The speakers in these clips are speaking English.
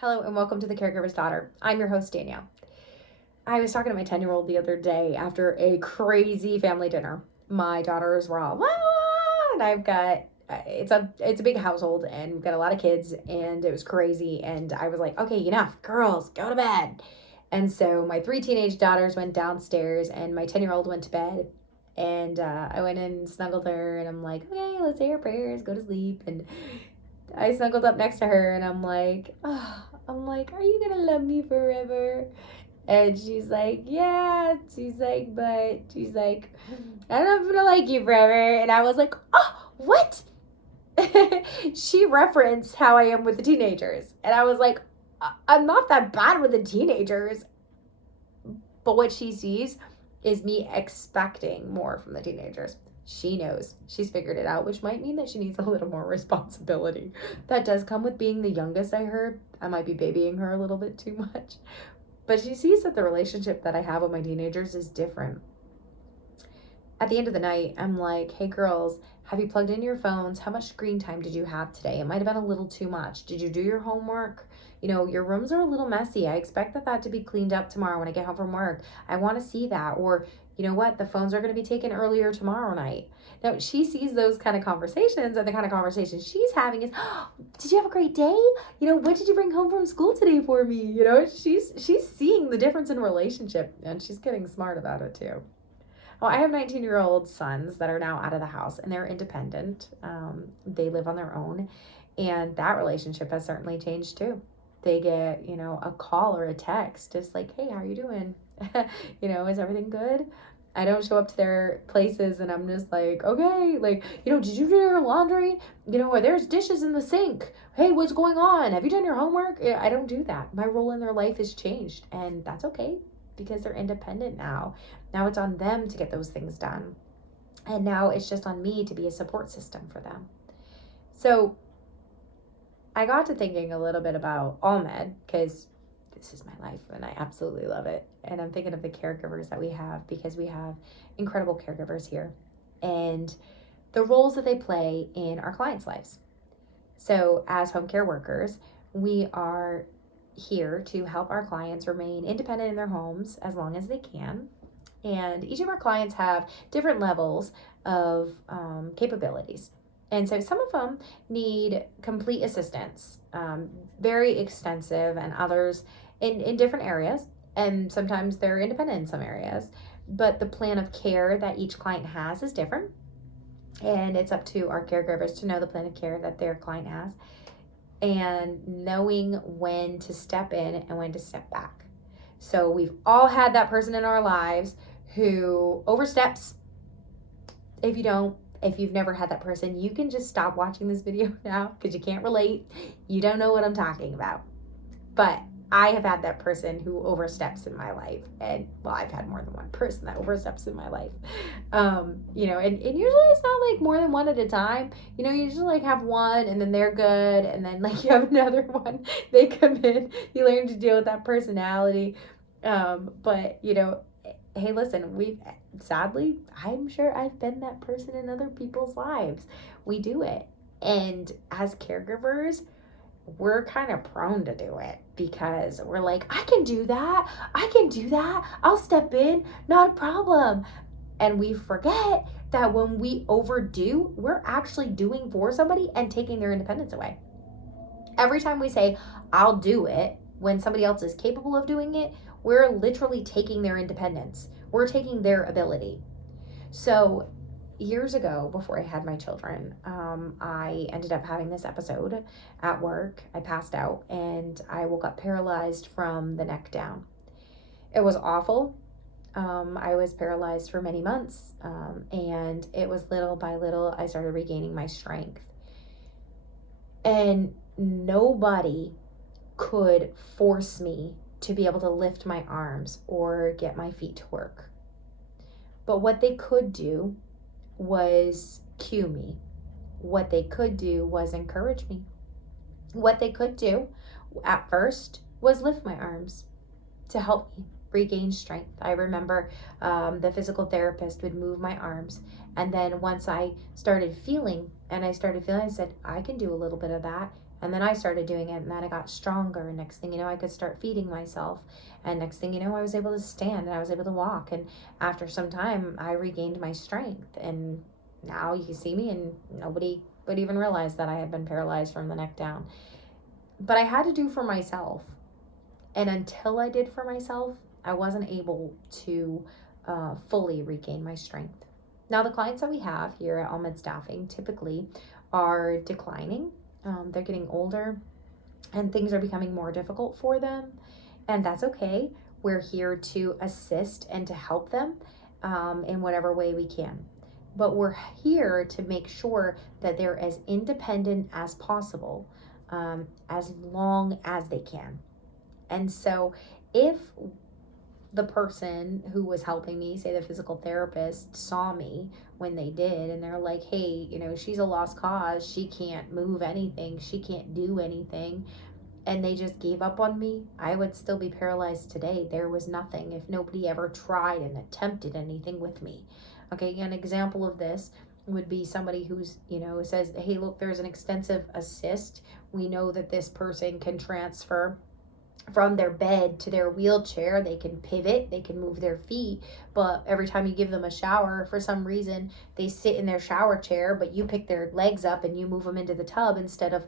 Hello and welcome to the Caregiver's Daughter. I'm your host, Danielle. I was talking to my 10-year-old the other day after a crazy family dinner. My daughters were all, "Wah!" And I've got, it's a big household and we've got a lot of kids and it was crazy. And I was like, okay, enough, girls, go to bed. And so my 3 teenage daughters went downstairs and my 10-year-old went to bed. And I went in and snuggled her and I'm like, okay, let's say our prayers, go to sleep. And I snuggled up next to her and are you gonna love me forever? And she's like, yeah. She's like, I don't know if I'm gonna like you forever. And I was like, oh, what? She referenced how I am with the teenagers. And I was like, I'm not that bad with the teenagers. But what she sees is me expecting more from the teenagers. She knows. She's figured it out, which might mean that she needs a little more responsibility. That does come with being the youngest, I heard. I might be babying her a little bit too much. But she sees that the relationship that I have with my teenagers is different. At the end of the night, I'm like, hey girls, have you plugged in your phones? How much screen time did you have today? It might have been a little too much. Did you do your homework? Your rooms are a little messy. I expect that to be cleaned up tomorrow when I get home from work. I want to see that. Or, you know what? The phones are going to be taken earlier tomorrow night. Now, she sees those kind of conversations, and the kind of conversation she's having is, oh, did you have a great day? What did you bring home from school today for me? She's seeing the difference in relationship, and she's getting smart about it too. Well, I have 19-year-old sons that are now out of the house and they're independent. They live on their own, and that relationship has certainly changed too. They get, a call or a text just like, hey, how are you doing? Is everything good? I don't show up to their places and I'm just like, okay, like, did you do your laundry? There's dishes in the sink. Hey, what's going on? Have you done your homework? I don't do that. My role in their life has changed, and that's okay because they're independent now. Now it's on them to get those things done. And now it's just on me to be a support system for them. So I got to thinking a little bit about Ahmed because this is my life and I absolutely love it. And I'm thinking of the caregivers that we have because we have incredible caregivers here and the roles that they play in our clients' lives. So as home care workers, we are here to help our clients remain independent in their homes as long as they can. And each of our clients have different levels of capabilities. And so some of them need complete assistance, very extensive, and others in different areas. And sometimes they're independent in some areas. But the plan of care that each client has is different. And it's up to our caregivers to know the plan of care that their client has and knowing when to step in and when to step back. So we've all had that person in our lives who oversteps. If you've never had that person, you can just stop watching this video now because you can't relate. You don't know what I'm talking about. But I have had that person who oversteps in my life. And I've had more than one person that oversteps in my life. And usually it's not like more than one at a time. You usually like have one and then they're good. And then like you have another one, they come in, you learn to deal with that personality. But hey, listen, sadly, I'm sure I've been that person in other people's lives. We do it. And as caregivers, we're kind of prone to do it because we're like, I can do that. I'll step in, not a problem. And we forget that when we overdo, we're actually doing for somebody and taking their independence away. Every time we say, I'll do it, when somebody else is capable of doing it, we're literally taking their independence. We're taking their ability. So years ago, before I had my children, I ended up having this episode at work. I passed out and I woke up paralyzed from the neck down. It was awful. I was paralyzed for many months, and it was little by little I started regaining my strength. And nobody could force me to be able to lift my arms or get my feet to work. But what they could do was cue me. What they could do was encourage me. What they could do at first was lift my arms to help me regain strength. I remember the physical therapist would move my arms. And then once I started feeling, I said, I can do a little bit of that. And then I started doing it, and then I got stronger. And next thing you know, I could start feeding myself. And next thing you know, I was able to stand and I was able to walk. And after some time, I regained my strength. And now you see me, and nobody would even realize that I had been paralyzed from the neck down. But I had to do for myself. And until I did for myself, I wasn't able to fully regain my strength. Now, the clients that we have here at All Med Staffing typically are declining. They're getting older and things are becoming more difficult for them. And that's okay. We're here to assist and to help them in whatever way we can. But we're here to make sure that they're as independent as possible, as long as they can. And so if the person who was helping me, say the physical therapist, saw me when they did, and they're like, hey, she's a lost cause, she can't move anything, she can't do anything, and they just gave up on me, I would still be paralyzed today. There was nothing if nobody ever tried and attempted anything with me. Okay, an example of this would be somebody who's, says, hey, look, there's an extensive assist. We know that this person can transfer from their bed to their wheelchair. They can pivot, they can move their feet, but every time you give them a shower, for some reason they sit in their shower chair, but you pick their legs up and you move them into the tub instead of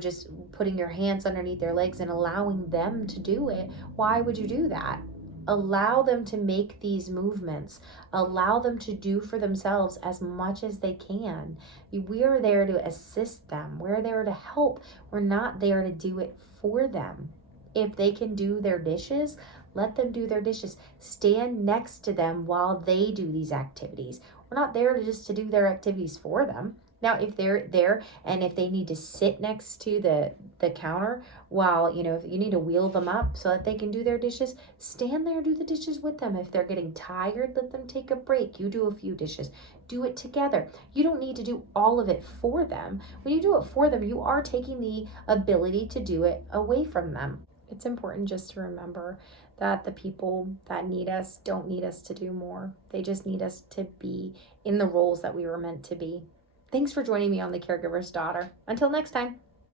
just putting your hands underneath their legs and allowing them to do it. Why would you do that? Allow them to make these movements. Allow them to do for themselves as much as they can. We are there to assist them. We're there to help. We're not there to do it for them. If they can do their dishes, let them do their dishes. Stand next to them while they do these activities. We're not there to do their activities for them. Now, if they're there and if they need to sit next to the counter while, if you need to wheel them up so that they can do their dishes, stand there, do the dishes with them. If they're getting tired, let them take a break. You do a few dishes. Do it together. You don't need to do all of it for them. When you do it for them, you are taking the ability to do it away from them. It's important just to remember that the people that need us don't need us to do more. They just need us to be in the roles that we were meant to be. Thanks for joining me on The Caregiver's Daughter. Until next time.